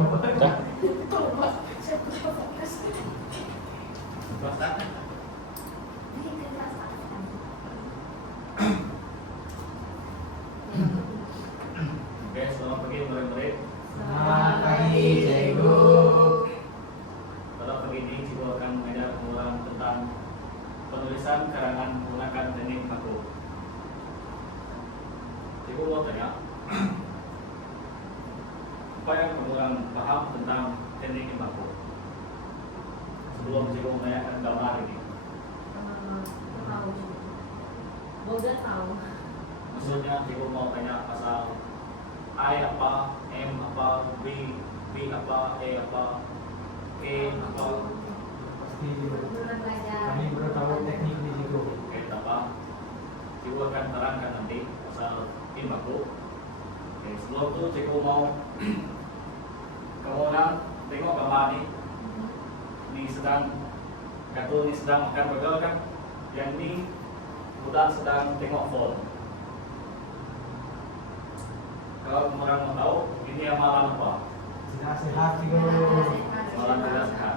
Dah. Oke, selamat pagi murid-murid. Selamat pagi, Cikgu. Pada pagi ini Cikgu akan mengajar pengulangan tentang penulisan karangan menggunakan teknik makro. Cikgu mau tanya, apa yang kamu orang paham tentang teknik makro? Sebelum Cikgu menanyakan gambar ini, Tahu. Boga tahu. maksudnya Cikgu mau tanya pasal I apa, M apa, B apa, E apa, E apa. Pasti Belum belajar. kami baru tahu teknik di situ. Oke, apa? Cikgu akan terangkan nanti pasal tim aku. Oke, sebelum itu Cikgu mau kamu orang tengok gambar nih. Ini sedang kartun ini sedang makan burger kan? Yang ini budak sedang tengok phone. Kalau kamu orang mau tahu, ini amalan apa? Tidak sehat, Cikgu. Amalan tidak sehat.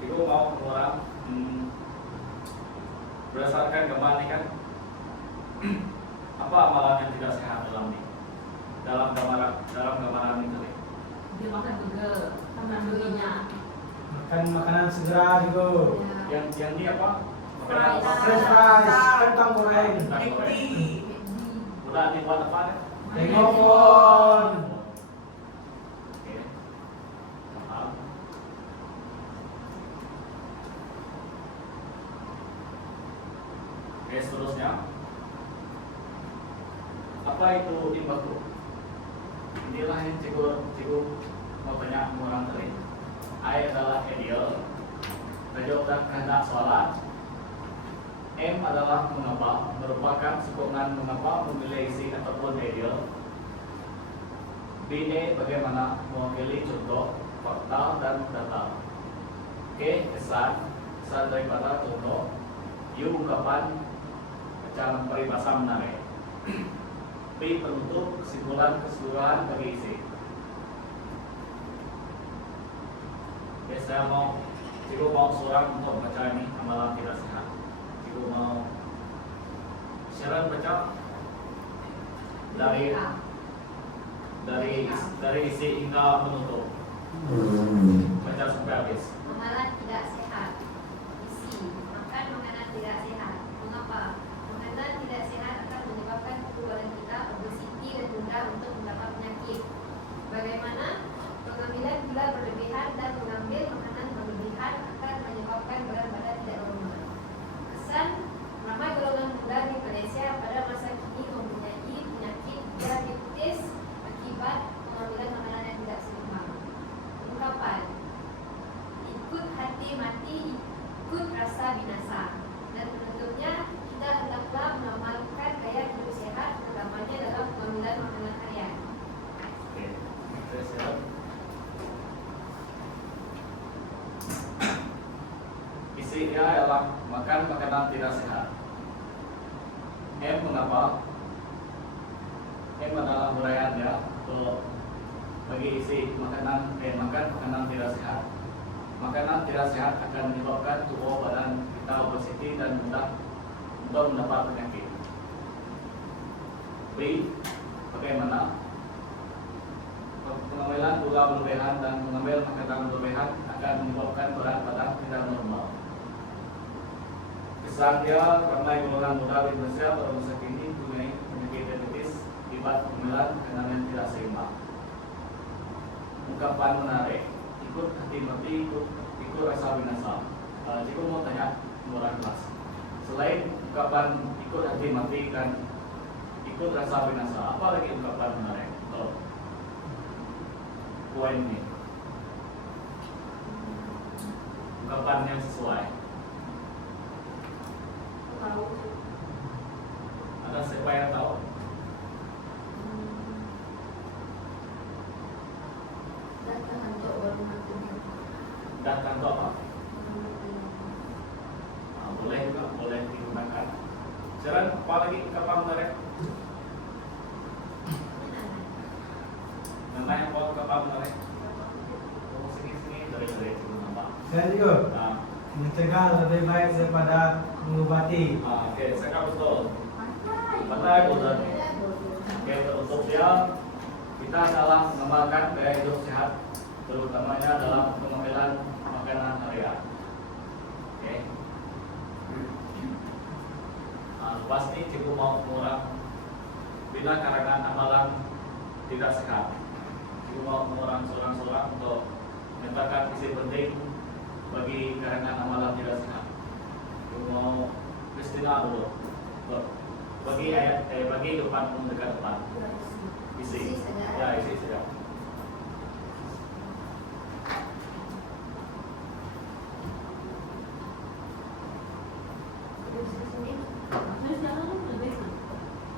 Cikgu mau kamu orang berdasarkan gambar ini kan, apa amalan yang tidak sehat dalam ini? Dalam gambaran ini tadi. Dia makan burger, makan burgernya. Makan makanan segera, Cikgu. Yang ini apa? Makanan apa? French fries, kentang goreng. Kentang goreng. Udah dibuat apa nih? Tengok phone. Oke. Paham. Oke, seterusnya. Apa itu timbatu? Inilah yang cikgu mau tanya orang tadi. I adalah ideal. Tajuk dan kehendak soalan. M adalah mengapa, merupakan sokongan mengapa memilih isi ataupun ideal. B bagaimana mewakili contoh, fakta dan data. K kesan daripada contoh. U ungkapan cara peribahasa menarik. P penutup kesimpulan keseluruhan bagi isi. Oke, saya mau cikgu mau seorang untuk baca ini amalan tidak sehat. Cikgu mau silakan baca dari isi hingga penutup. Baca sampai habis. Amalan tidak sehat. Isi, makan makanan tidak sehat. Mengapa? Makanan tidak sehat akan menyebabkan tubuh badan kita obesiti dan mudah untuk mendapat penyakit. Bagaimana? Pengambilan gula berlebihan dan mengambil makanan berlebihan akan menyebabkan berat badan tidak normal. Kesan, ramai golongan muda di Malaysia pada masa kini mempunyai penyakit diabetes akibat pengambilan makanan yang tidak seimbang. Ungkapan, ikut hati mati, ikut rasa binasa. Dan penutupnya, kita hendaklah mengamalkan gaya hidup sehat, terutamanya dalam pengambilan makanan harian. Oke, saya siap. Isinya adalah makan makanan tidak sehat. M mengapa? M adalah uraiannya untuk bagi isi makan makanan tidak sehat. Makanan tidak sehat akan menyebabkan tubuh badan kita obesiti dan mudah untuk mendapat penyakit. B bagaimana? Pengambilan gula berlebihan dan mengambil makanan berlebihan akan menyebabkan berat badan tidak normal. Kesannya ramai golongan muda di Indonesia pada masa kini mempunyai penyakit diabetes akibat pengambilan makanan yang tidak seimbang. Ungkapan menarik, ikut hati mati, ikut rasa binasa. Cikgu mau tanya orang kelas. Selain ungkapan ikut hati mati dan ikut rasa binasa, apa lagi ungkapan menarik? Poin ini ungkapan yang sesuai. Tahu. Ada siapa yang tahu? Datang untuk orang mati. Datang itu apa? Boleh juga, boleh digunakan. Sekarang apa lagi ungkapan menarik? Nama yang kapan kemarin? Oh, sini dari nampak. Dan juga Nah, mencegah lebih baik daripada mengobati. oke, saya betul. Pandai betul. Oke, untuk dia kita salah mengembangkan gaya hidup sehat, terutamanya dalam pengambilan makanan harian. Oke. Pasti cukup mau mengurang bila karangan amalan tidak sehat. Cukup mau mengurang seorang-seorang untuk menyatakan isi penting bagi karangan amalan tidak sehat. Cukup mau istilah dulu. Bagi ayat bagi depan dekat depan. Isi. Ya, isi sudah.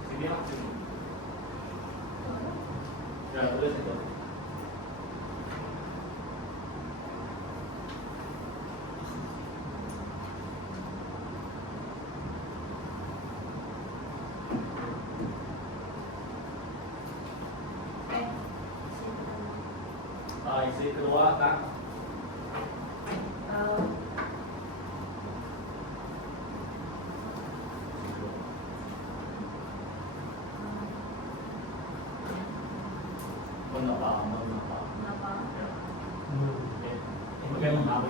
Sini lah, sini. Ya, tulis itu. Isi kedua kan? Mengapa? Ya. Bagaimana?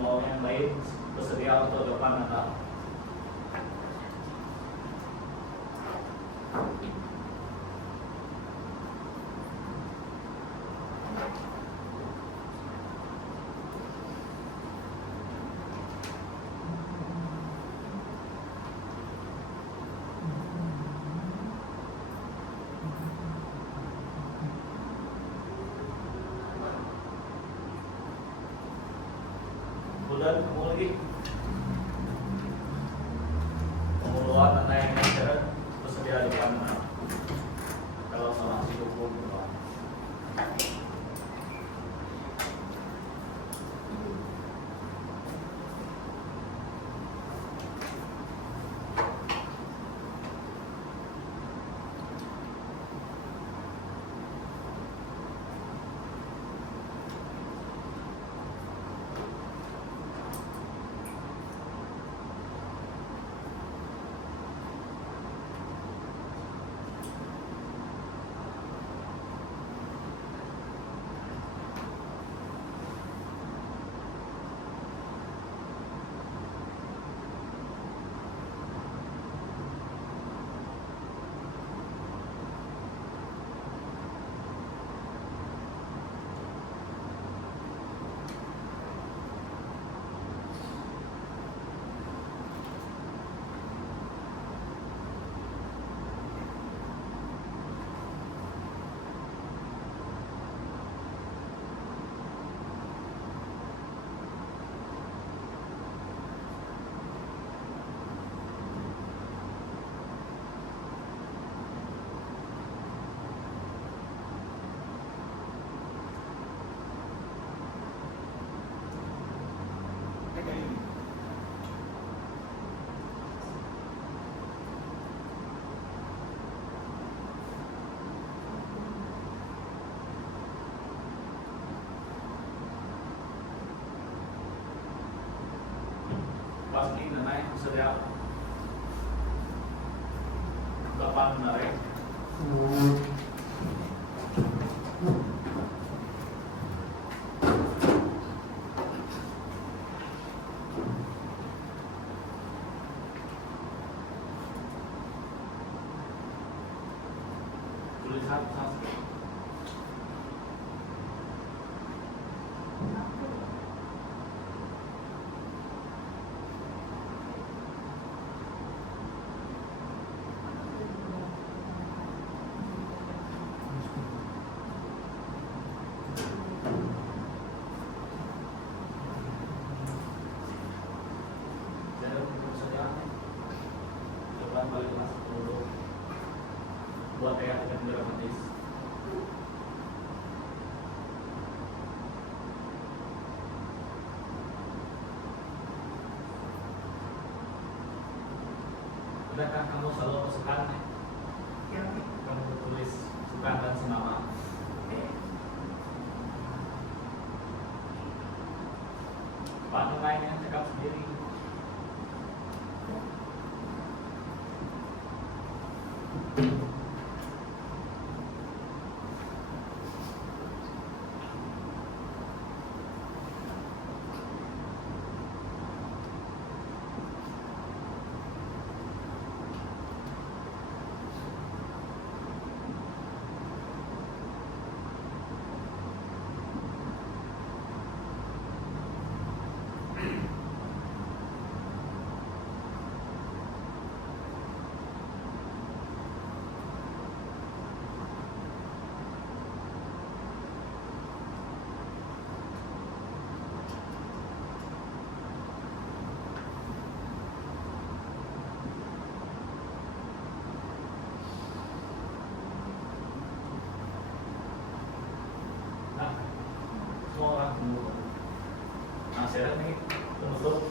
Mau yang lain bersedia untuk depan Natal. Bulan kamu lagi pengeluaran tanda yang cerita bersedia depan kalau sama si hukum pasti naik sedia depan menarik. Tulisan Sanskrit. buat kayak tidak dramatis. Sudahkah kamu selalu pasukan? Ya. Kamu tulis sukan dan senama. Pak nilainya cakap sendiri. Nah, semua orang tunggu. Nah, saya ini penutup.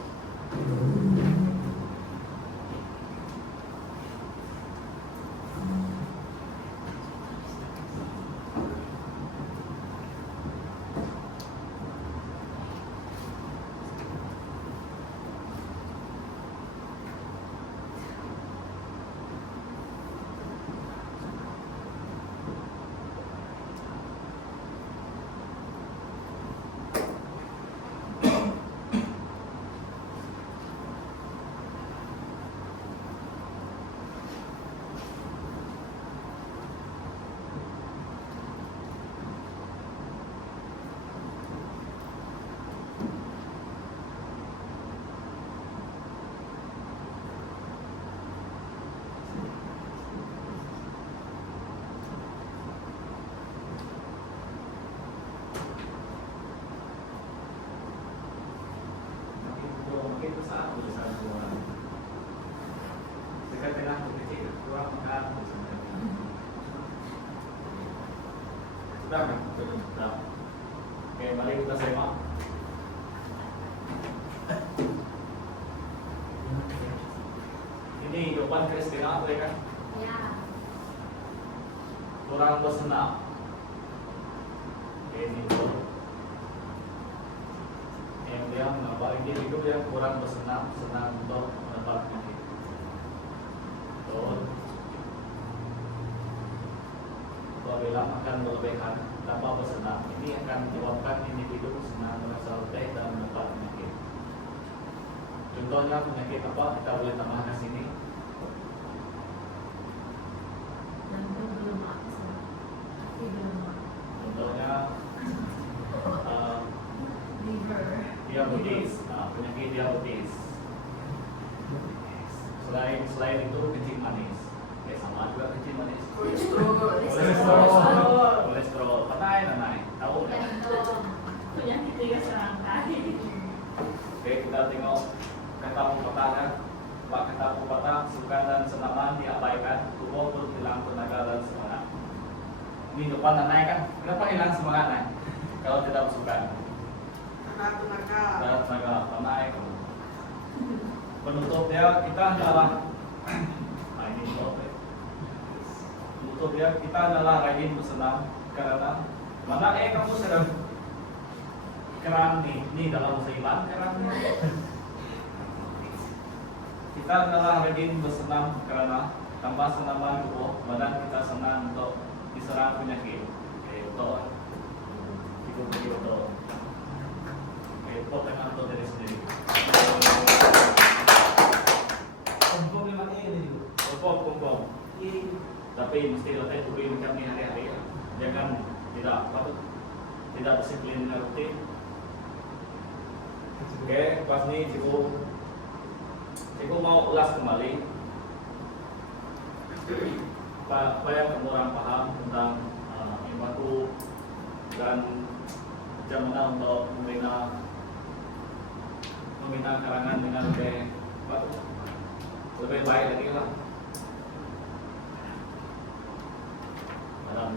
Makin besar tulisan semua. Dekat tengah kecil, kurang makan. Sudah kan? Sudah. Oke, mari kita simak. Ini jawaban Kristina, boleh kan? Ya. Kurang bersenam. Oke, ini tuh. Yang dia mengapa ini hidup yang kurang bersenam, senang untuk mendapat penyakit. Betul. Apabila makan berlebihan tanpa bersenam, ini akan menyebabkan individu senang merasa letih dan mendapat penyakit. Contohnya penyakit apa? Kita boleh tambahkan sini. Jantung belum aktif, hati belum aktif. Contohnya Liver. diabetes, penyakit diabetes. Selain itu kencing manis. Sama juga kencing manis. Kolesterol, naik. Tahu kan? Penyakit tiga serangkai. Oke, kita tengok kata pepatah kan. Pak kata pepatah, sukan dan senaman diabaikan, tubuh pun hilang tenaga dan semangat. Ini depan naik kan? Kenapa hilang semangatnya? Kalau tidak bersukan. Tenaga naik. Penutupnya kita adalah ini penutupnya kita adalah rajin bersenam karena mana kamu sedang kerang ini dalam seiman kerang. Kita adalah rajin bersenam karena tanpa senaman tubuh badan kita senang untuk diserang penyakit. Oke, betul. Betul. Oke, betul dengan betul dari sendiri. Kumpul memang ini dulu. Kumpul. Tapi mesti latih tubuh macam ni hari-hari. Jangan tidak disiplin dengan rutin. Oke, pas ni cikgu mau ulas kembali apa yang kamu orang paham tentang imbatu dan macam mana untuk meminta karangan dengan lebih baik lagi lah. dan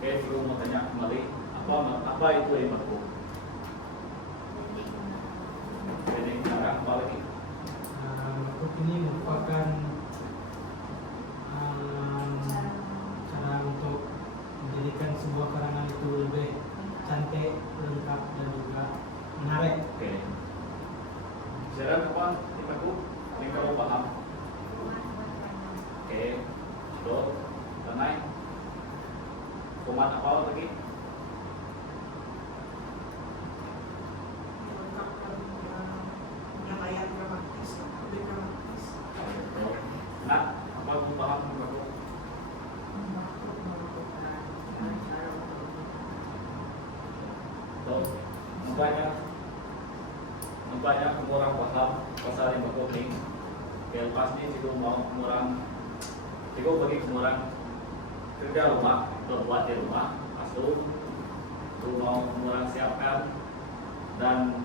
Oke, sebelum mau tanya kembali, apa itu imaku? Jadi cara apa lagi? Makhluk ini merupakan cara untuk menjadikan sebuah karangan itu lebih cantik, lengkap dan juga menarik. Oke. Sekarang apa imaku? Ini kamu paham? Oke, sudah, tenang. Kumat apa lagi? Penilaian dramatis, lebih dramatis. Nah, apa kamu paham imaku? Makhluk melakukan cara untuk Tuh, nampaknya kurang paham pasal imaku ini. Yang pasti jika mau kurang, jika bagi kurang kerja rumah, buat di rumah, asuh, mau kurang siapkan, dan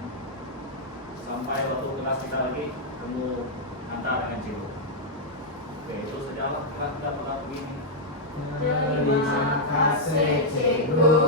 sampai waktu kelas kita lagi, kamu antar dengan cikgu. Oke, itu sajalah kita pernah begini. Terima kasih, Cikgu.